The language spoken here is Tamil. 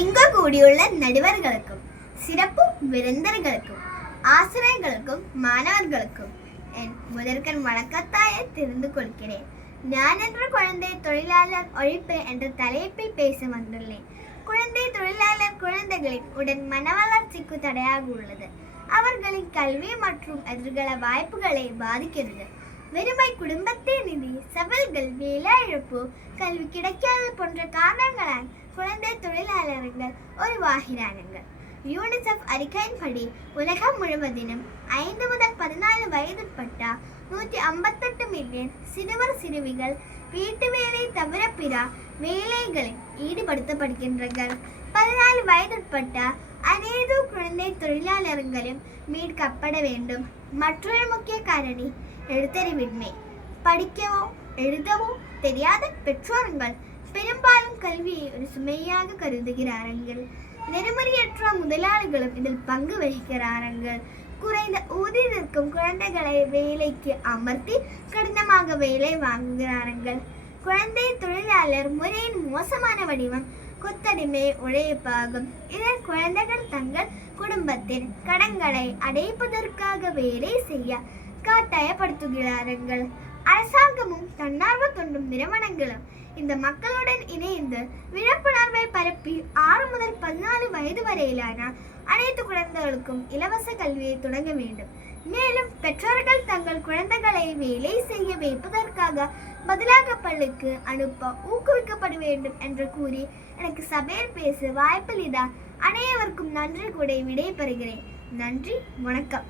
இங்கு கூடியுள்ள நடுவர்களுக்கும் சிறப்பு விருந்தர்களுக்கும் ஆசிரியர்களுக்கும் மாணவர்களுக்கும் என் முதற்கண் வணக்கத்தாய தெரிந்து கொள்கிறேன். நான் என்ற குழந்தை தொழிலாளர் ஒழிப்பு என்ற தலைப்பில் பேச வந்துள்ளேன். குழந்தை தொழிலாளர் குழந்தைகளின் உடன் மன வளர்ச்சிக்கு தடையாக உள்ளது. அவர்களின் கல்வி மற்றும் எதிர்கால வாய்ப்புகளை பாதிக்கிறது. வெறுமை குடும்பத்தின் நிதி சவால்கள் வேலை இழப்பு கல்வி கிடைக்காத போன்ற காரணங்களால் குழந்தை தொழிலாளர்கள் உருவாகிறார்கள். யூனிசெஃப் அறிக்கையின்படி உலகம் முழுவதிலும் ஐந்து முதல் பதினாலு வயதுட்பட்ட நூற்றி ஐம்பத்தெட்டு மில்லியன் சிறுவர் சிறுவிகள் வீட்டு வேலை தவிர பிற வேலைகளில் ஈடுபடுத்தப்படுகின்றனர். பதினாலு வயதுட்பட்ட அனைத்து குழந்தை தொழிலாளர்களும் மீட்கப்பட வேண்டும். மற்றொரு முக்கிய காரணி எழுத்தறிவின்மை. படிக்கவோ எழுதவோ தெரியாத பெற்றோர்கள் பெரும்பாலும் கல்வியை ஒரு சுமையாக கருதுகிறார்கள் நெறிமுறையற்ற முதலாளிகளும் இதில் பங்கு வகிக்கிறார்கள் குறைந்த ஊதியத்திற்கும் குழந்தைகளை வேலைக்கு அமர்த்தி கடினமாக வேலை வாங்குகிறார்கள் குழந்தை தொழிலாளர் முறையின் மோசமான வடிவம் கொத்தடிமை உழைப்பாகும். இதில் குழந்தைகள் தங்கள் குடும்பத்தின் கடன்களை அடைப்பதற்காக வேலை செய்ய கட்டாயப்படுத்துகிறார்கள் அரசாங்கமும் தன்னார்வ தொண்டும் நிறுவனங்களும் இந்த மக்களுடன் இணைந்து விழிப்புணர்வை பரப்பி ஆறு முதல் பதினாலு வயது வரையிலான அனைத்து குழந்தைகளுக்கும் இலவச கல்வியை தொடங்க வேண்டும். மேலும் பெற்றோர்கள் தங்கள் குழந்தைகளை வேலை செய்ய வைப்பதற்காக பதிலாக பள்ளிக்கு அனுப்ப ஊக்குவிக்கப்பட வேண்டும் என்று கூறி எனக்கு சபையில் பேச வாய்ப்பளித்த அனைவருக்கும் நன்றி கூட விடைபெறுகிறேன். நன்றி வணக்கம்.